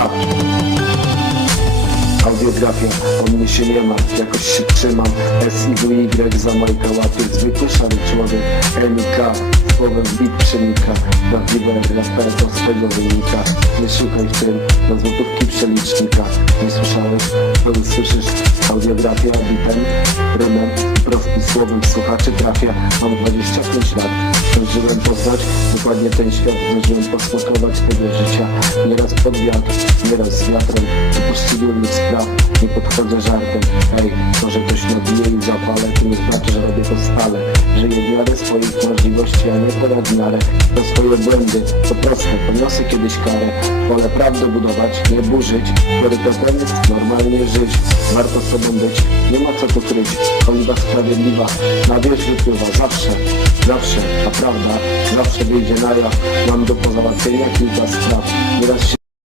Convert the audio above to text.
spraw Audiografia, o mnie się nie ma, jakoś się trzymam. S i Y za Majka łapie Zwykły szary człowiek, N.K. Słowem bit przenika. Prawdziwe rapera to z tego wynika. Nie szukaj w tym, na złotówki przelicznika. Nie słyszałeś, to usłyszysz. Audiografia, bitem, rymem Prostym słowem słuchaczy trafia. Mam 25 lat, zdążyłem poznać Dokładnie ten świat, zdążyłem posmakować tego życia. Nieraz pod wiatr, nieraz z wiatrem Do poszczególnych spraw. Nie podchodzę żartem. Hej, może coś nabiję i zapalę To nie znaczy, że robię to stale. Żyję w miarę swoich możliwości, a nie ponad miarę To swoje błędy, to proste Poniosę kiedyś karę. Wolę prawdę budować, nie burzyć Priorytetem jest normalnie żyć. Warto sobą być, nie ma co tu kryć. Oliwa sprawiedliwa, na wierzch wypływa Zawsze, zawsze, a prawda Zawsze wyjdzie na jaw. Mam do pozałatwienia kilka spraw